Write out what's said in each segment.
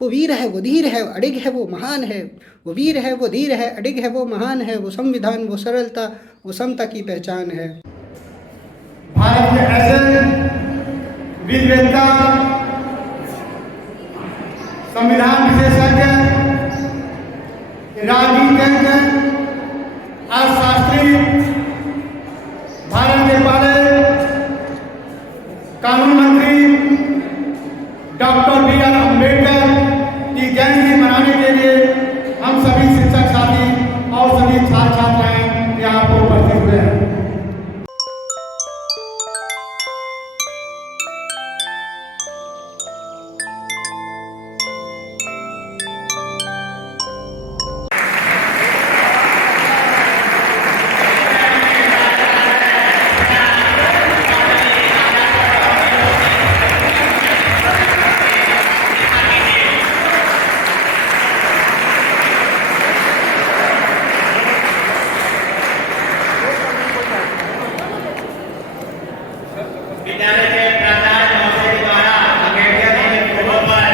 वो वीर है, वो धीर है, अडिग है, वो महान है। वो वीर है, वो धीर है, अडिग है, वो महान है। वो संविधान, वो सरलता, वो समता की पहचान है। भारत के ऐसे विद्वेता, संविधान विशेषज्ञ, राजनीतिज्ञ, अर्थशास्त्री, भारत के पहले कानून मंत्री डॉक्टर बी.आर. अम्बेडकर की जयंती मनाने के लिए हम सभी शिक्षक साथी और सभी छात्र छात्राएं यहाँ पर उपस्थित हुए हैं। विद्यालय के प्राचार्य महोदय द्वारा अम्बेडकर जी के फोटो पर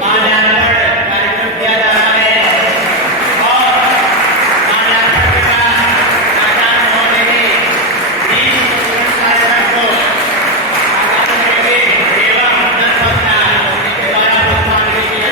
माल्यार्पण कार्यक्रम किया जा रहा है और माल्यार्पण के बाद प्राचार्य महोदय ने 20 कार्यक्रम को आगामी करेंगे एवं 10 वक्ता उनके द्वारा पुष्पांजलि की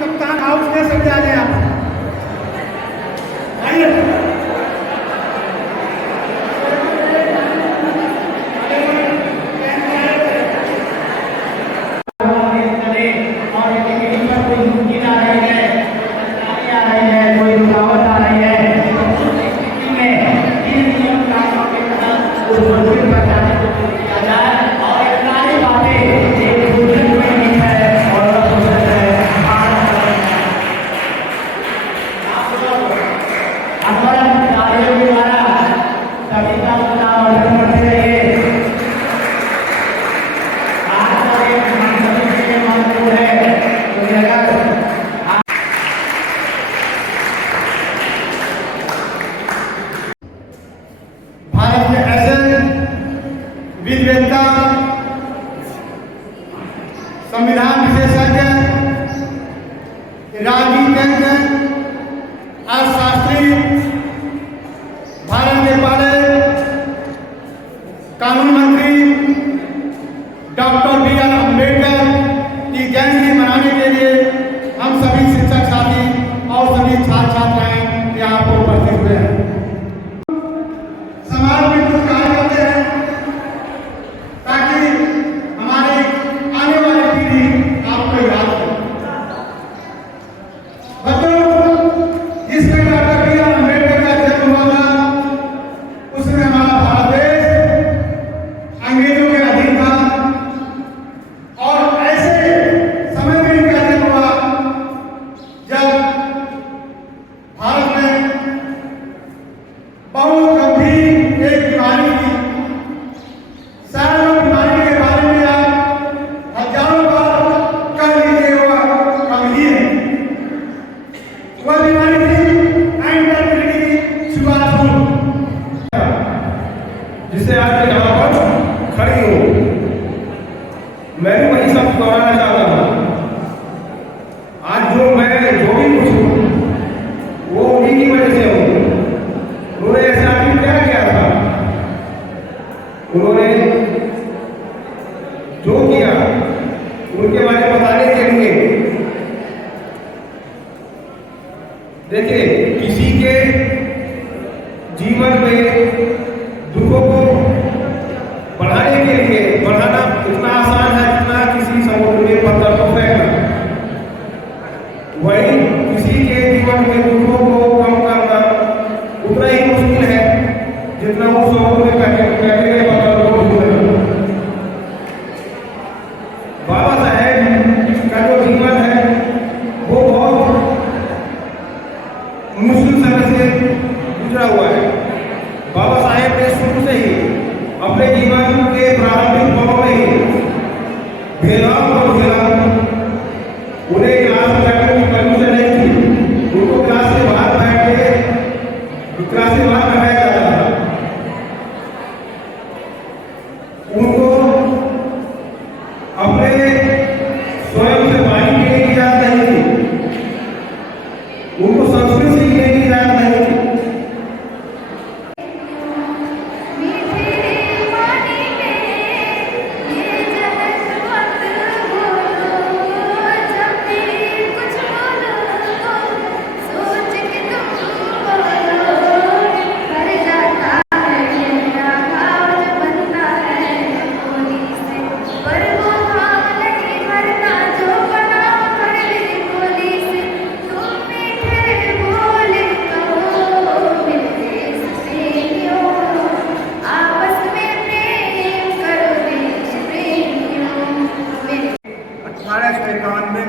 कप्तान हाउस में सब जा रहे हैं आप आइए। विद्वेता, संविधान विशेषज्ञ, राजनीतिज्ञ, अर्थशास्त्री, भारत के पहले कानून मंत्री डॉक्टर बी.आर. अम्बेडकर की जयंती मनाने के लिए हम सभी शिक्षक साथी और सभी छात्र छात्राएं यहाँ पर उपस्थित हुए हैं। समाज में कुछ कार्य करते हैं ताकि हमारी आने वाली पीढ़ी आपको याद हो। बच्चों, जिसमें डॉक्टर बी.आर. अम्बेडकर का जन्म हुआ था, उसमें हमारा भारत देश अंग्रेजों के अधीन था और जाके जहाँ पर खड़ी हो। मैं भी वही सब दोहराना चाहता हूँ। आज जो भी कुछ हूँ वो उन्हीं की वजह से हूँ। उन्होंने ऐसा आखिर क्या किया था? उन्होंने जो किया उनके बारे में बताने के लिए, देखिए, किसी के जीवन में दुखों को बढ़ाने के लिए बढ़ाना इतना आसान है जितना किसी समुद्र में पत्थर को फेंकना। वही किसी के जीवन में दुखों को कम करना उतना ही मुश्किल है जितना वो समुद्र में फेंके गए पत्थर को ढूंढना। बाबा साहेब का जो जीवन है वो बहुत मुश्किल समय से गुजरा हुआ है। बाबा साहेब ने शुरू से ही अपने जीवन के प्रारंभिक पलों में ही भेदभाव को झेला। उन्हें क्लास में बैठने की परमिशन नहीं थी। उनको क्लास के बाहर बैठ के क्लास के बाहर बैठाया जाता था। उनको अपने स्वयं से वाणी के लिए इजाजत नहीं थी। उनको संस्कृत सीखने की इजाजत नहीं थी।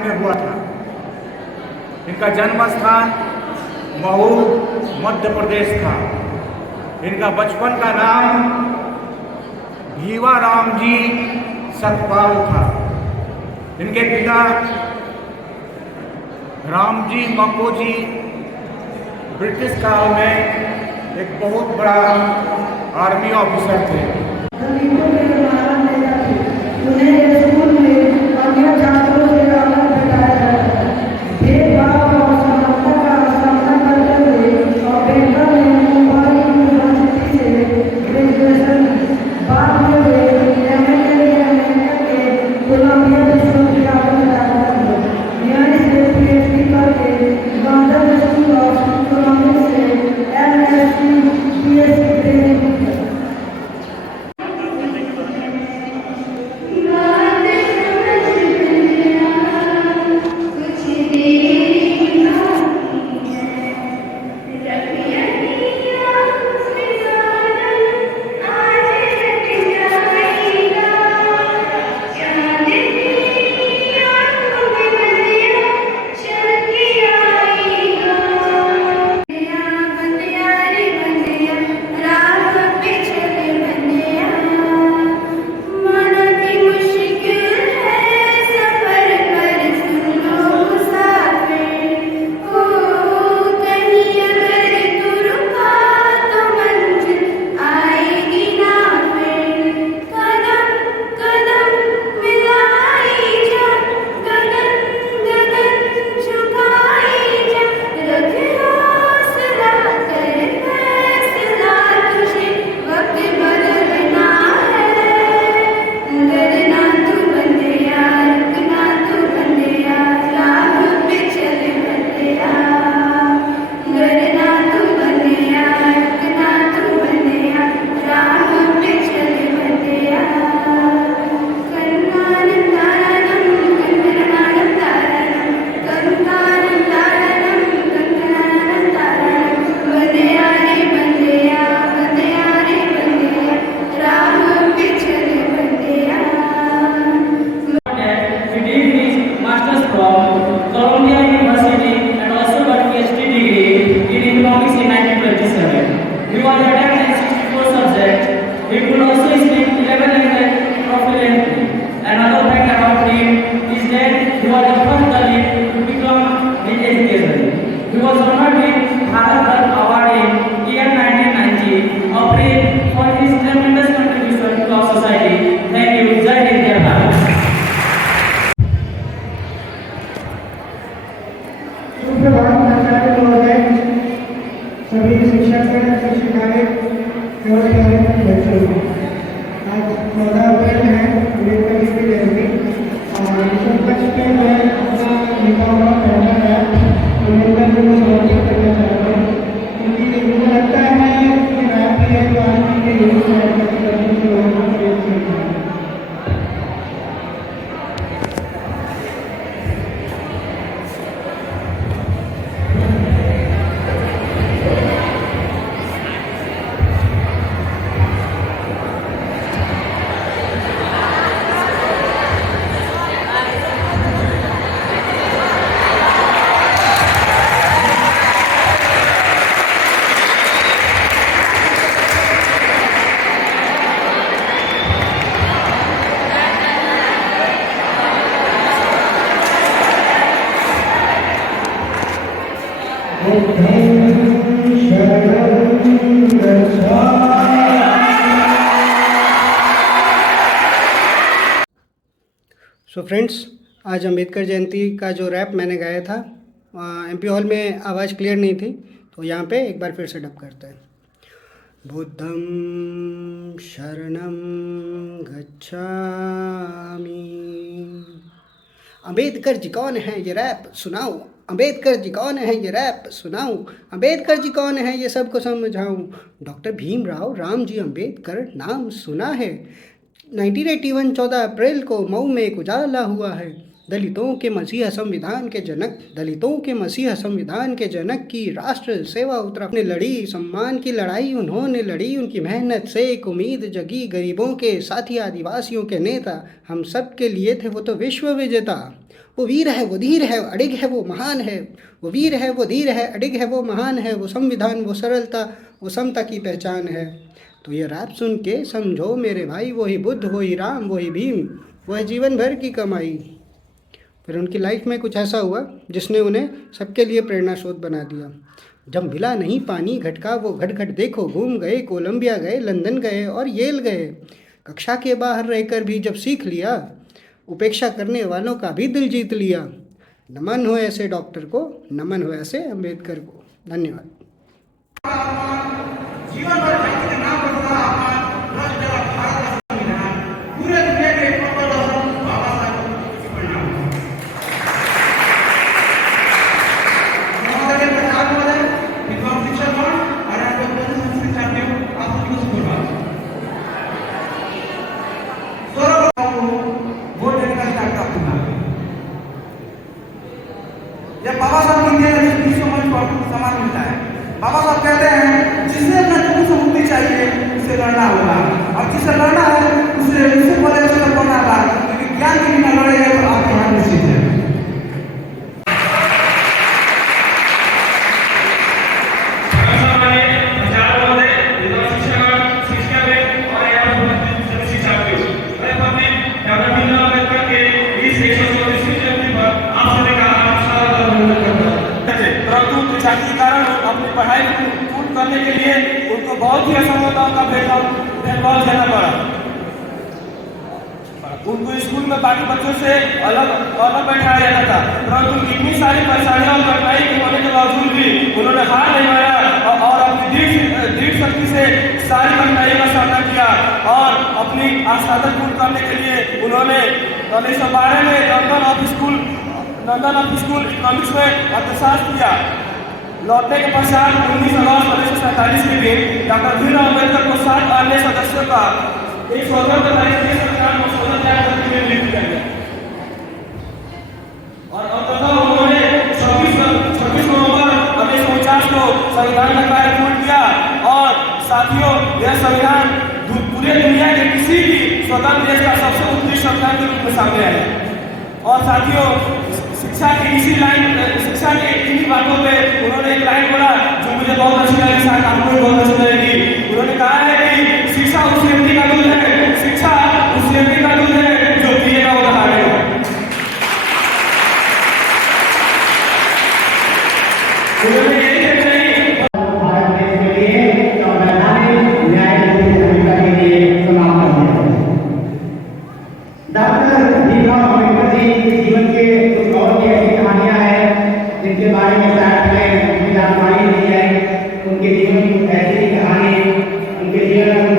में हुआ था। इनका जन्म स्थान महू मध्य प्रदेश था। इनका बचपन का नाम भीवाराम जी सतपाल था। इनके पिता रामजी मक्कोजी ब्रिटिश काल में एक बहुत बड़ा आर्मी ऑफिसर थे। बैठे हुए। आज 14 अप्रैल है, अम्बेडकर जी की जयंती, और इस उपलक्ष्य पे मैं अपना लिखा हुआ पहला रैप अम्बेडकर जी को समर्पित करना चाहता हूँ, क्योंकि मुझे लगता है कि रैप ही है जो आज के युग में करने की लोगों को प्रेरित करता है। सो फ्रेंड्स, आज अम्बेडकर जयंती का जो रैप मैंने गाया था, एमपी हॉल में आवाज़ क्लियर नहीं थी, तो यहाँ पे एक बार फिर से डब करते हैं। बुद्धं शरणं गच्छामि। अम्बेडकर जी कौन है ये रैप सुनाऊं, अम्बेडकर जी कौन है ये रैप सुनाऊं, अम्बेडकर जी कौन है ये सबको समझाऊं। डॉक्टर भीमराव रामजी अम्बेडकर नाम सुना है। 1981 14 अप्रैल को मऊ में एक उजाला हुआ है। दलितों के मसीहा संविधान के जनक, दलितों के मसीहा संविधान के जनक की राष्ट्र सेवा उत्तराखंड ने लड़ी। सम्मान की लड़ाई उन्होंने लड़ी, उनकी मेहनत से एक उम्मीद जगी। गरीबों के साथी, आदिवासियों के नेता, हम सब के लिए थे वो तो विश्व विजेता। वो वीर है, वो धीर है, अडिग है, वो महान है। वो वीर है, वो धीर है, अडिग है, वो महान है। वो संविधान, वो सरलता, वो समता की पहचान है। तो ये रैप सुन के समझो मेरे भाई, वही बुद्ध, वही राम, वही भीम, वह जीवन भर की कमाई। फिर उनकी लाइफ में कुछ ऐसा हुआ जिसने उन्हें सबके लिए प्रेरणा स्रोत बना दिया। जब मिला नहीं पानी घटका, वो घट घट देखो घूम गए। कोलंबिया गए, लंदन गए और येल गए। कक्षा के बाहर रहकर भी जब सीख लिया, उपेक्षा करने वालों का भी दिल जीत लिया। नमन हो ऐसे डॉक्टर को, नमन हो ऐसे अम्बेडकर को। धन्यवाद। जीवन भर व्यक्ति के नाम पर पूरा भारत का संविधान पूरे दुनिया के प्रबल बाबा साहब की परिणाम हमारे प्रचार वाले विद्वान शिक्षकगण और आपके उपस्थित छात्रों, आप सभी को शुभकामनाएं। वोट देने का अधिकार प्राप्त हुआ। जब बाबा साहब की विश्व मंच पर सम्मान मिलता है, बाबा साहब कहते हैं जिसे अपना जुनून से मुक्ति चाहिए उसे लड़ना होगा, और जिसे लड़ना है उसे पहले से करना होगा, क्योंकि ज्ञान के बिना लड़ेगा तो आपकी हार निश्चित है। परंतु जाति के कारण अपनी पढ़ाई पूर्ण करने के लिए उनको बहुत ही असमानताओं का भेदभाव झेलना पड़ा। उनको स्कूल में बाकी बच्चों से अलग बैठाया जाता था, परंतु इतनी सारी परेशानियों और कठिनाई होने के बावजूद भी उन्होंने हार नहीं माना और अपनी दृढ़ शक्ति से सारी कठिनाइयों का सामना किया और अपनी आस्था पूर्ण करने के लिए उन्होंने 1912 में लंदन ऑफ स्कूल इकोनॉमिक्स में अर्थशास्त्र किया। लौटने के पश्चात 19 अगस्त 1947 के दिन डॉक्टर भीमराव अम्बेडकर को 7 अन्य सदस्यों का एक स्वतंत्र राष्ट्रीय संविधान मसौदा तैयार करने में नियुक्त किया गया और अंततः उन्होंने 26 नवंबर 1949 को संविधान का कार्य पूर्ण किया। और साथियों, यह संविधान पूरे दुनिया के किसी भी स्वतंत्र देश का सबसे उत्कृष्ट संविधान के रूप में सामने आया। और साथियों, शिक्षा के इन्हीं बातों पे उन्होंने एक लाइन बोला जो मुझे बहुत अच्छी लगी, शायद आपको भी बहुत अच्छी लगेगी। उन्होंने कहा है कि शिक्षा उस व्यक्ति का दूध है, शिक्षा उस व्यक्ति का दूध है जो पिएगा वो नहाएगा। उन्होंने ये भारत देश के लिए संवैधानिक न्याय की भूमिका के लिए चुनाव करते हैं। डॉक्टर भीमराव अम्बेडकर जी के जीवन के कुछ बहुत ही ऐसी कहानियां हैं जिनके बारे में शायद हमें जानकारी नहीं है। उनके जीवन की ऐसी कहानी, उनके जीवन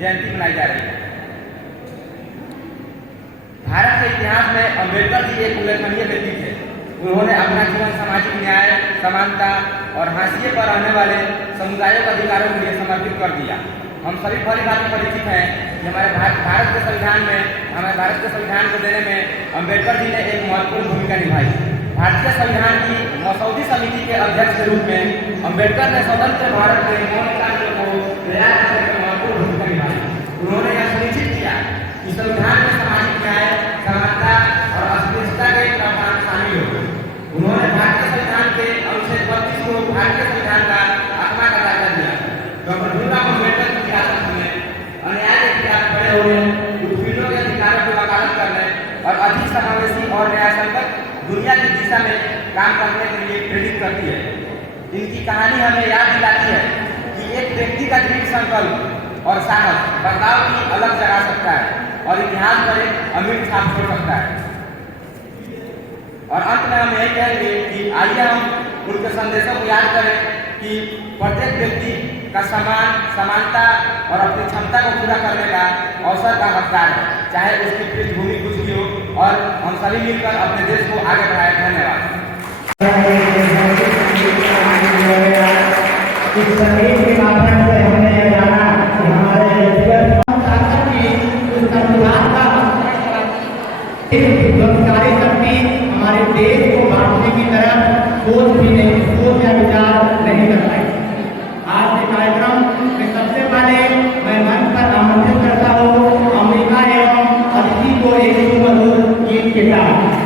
जयंती मनाई जा रही है। भारत के इतिहास में अम्बेडकर जी एक उल्लेखनीय व्यक्ति थे। उन्होंने अपना जीवन सामाजिक न्याय, समानता और हाशिए पर रहने वाले समुदायों के अधिकारों के लिए समर्पित कर दिया। हम सभी भली भांति परिचित हैं कि हमारे भारत के संविधान को देने में अम्बेडकर जी ने एक महत्वपूर्ण भूमिका निभाई। भारतीय संविधान की मसौदी समिति के अध्यक्ष के रूप में अम्बेडकर ने स्वतंत्र भारत के मौलिक कार्यों को तैयार करने में महत्वपूर्ण भूमिका निभाई। उन्होंने यह सुनिश्चित किया कि संविधान में सामाजिक न्याय, समानता और अस्पृश्यता के प्रावधान शामिल हो। उन्होंने भारतीय संविधान के अनुच्छेद 32 को भारतीय संविधान का आत्मा का दर्जा दिया। डॉक्टर भीमराव अम्बेडकर की विरासत में अन्याय के खिलाफ खड़े होने, उत्पीड़नों के अधिकारों की वकालत करने और अधिक समावेशी और न्यायसंगत दुनिया की दिशा में काम करने के लिए प्रेरित करती है। इनकी कहानी हमें याद दिलाती है कि एक व्यक्ति का दृढ़ संकल्प और साहस बदलाव की अलग जगा सकता है और इतिहास पर एक अमिट छाप छोड़ सकता है। और अंत में हम यही कहेंगे कि आइए हम उनके संदेशों को याद करें कि प्रत्येक व्यक्ति का सम्मान, समानता और अपनी क्षमता को पूरा करने का अवसर का हकदार है, चाहे उसकी पृष्ठभूमि कुछ भी हो, और हम सभी मिलकर अपने देश को आगे बढ़ाएं। धन्यवाद। इस संगीत के माध्यम से हमने यह जाना कि हमारे संस्कारी शक्ति हमारे देश को बांटने की तरफ सोच या विचार नहीं कर पाई। आज के कार्यक्रम में सबसे पहले मैं मंच पर आमंत्रित करता हूँ अमेरिका एवं अतिथि को एक सुमधुर गीत के साथ।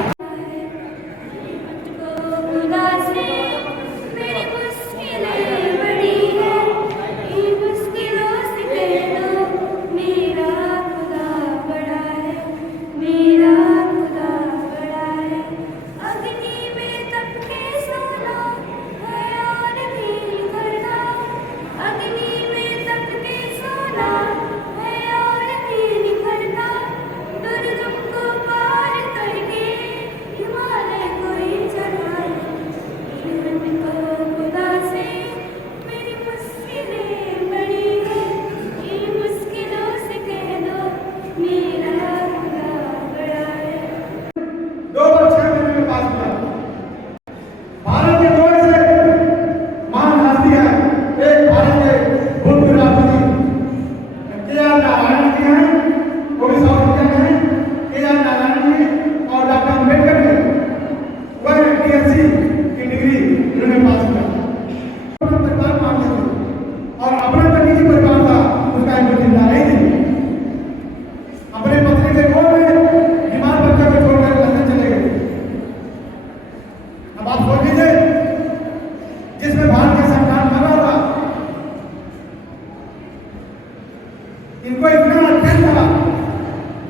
इनको इतना अध्ययन था,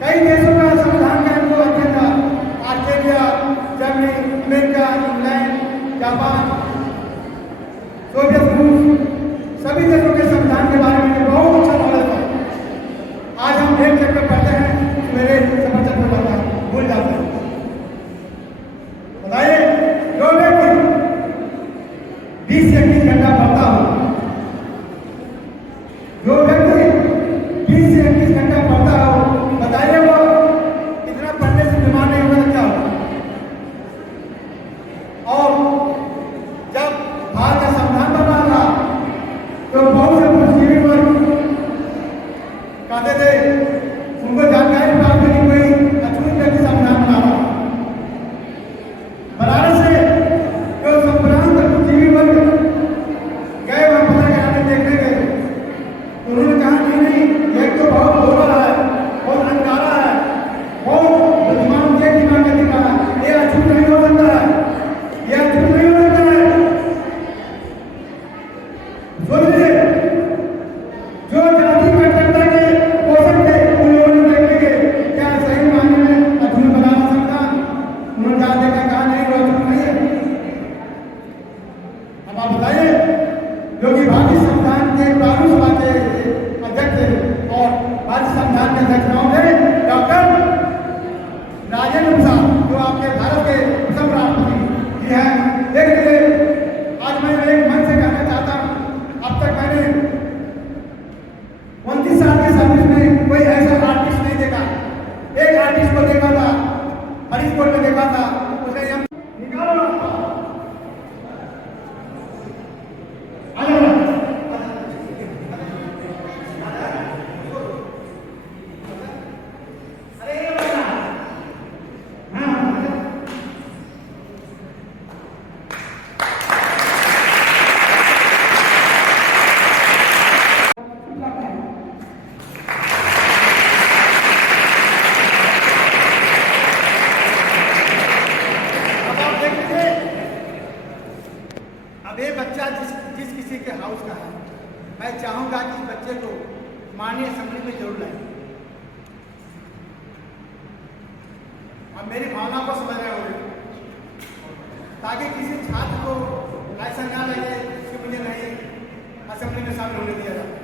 कई देशों का संविधान का इनको अध्ययन था। Australia, Germany, America, England, Japan, Soviet रूस, सभी देशों के संविधान के बारे में बहुत अच्छा नॉलेज था। आज हम एक चक्कर पढ़ते हैं, मेरे समझ में पड़ता है, भूल जाते हैं। बताइए, जो व्यक्ति 20 से 21 घंटा पढ़ता हो, जो व्यक्ति 20 से 21 घंटा पढ़ता हो, बताइए वो इतना पढ़ने से बीमार नहीं होगा क्या होगा? और जब भारत का संविधान बना था तो बहुत से बुद्धिजीवी वर्ग कहते थे उनको जानकारी प्राप्त नहीं हुई, अछूत व्यक्ति संविधान बना था। बनारस से जो संभ्रांत बुद्धिजीवी वर्ग गए वहां पता कराने देखने गए, उन्होंने कोई ऐसा आर्टिस्ट नहीं देखा। एक आर्टिस्ट को देखा था, फरीदकोट में देखा था, उसने हम निकालो अब ये बच्चा जिस किसी के हाउस का है, मैं चाहूंगा कि इस बच्चे को माननीय असेंबली में जरूर लाएं। अब मेरी भावना को समझ रहे होंगे, ताकि किसी छात्र को ऐसा ना लगे कि मुझे नहीं असेंबली में शामिल होने दिया जाए।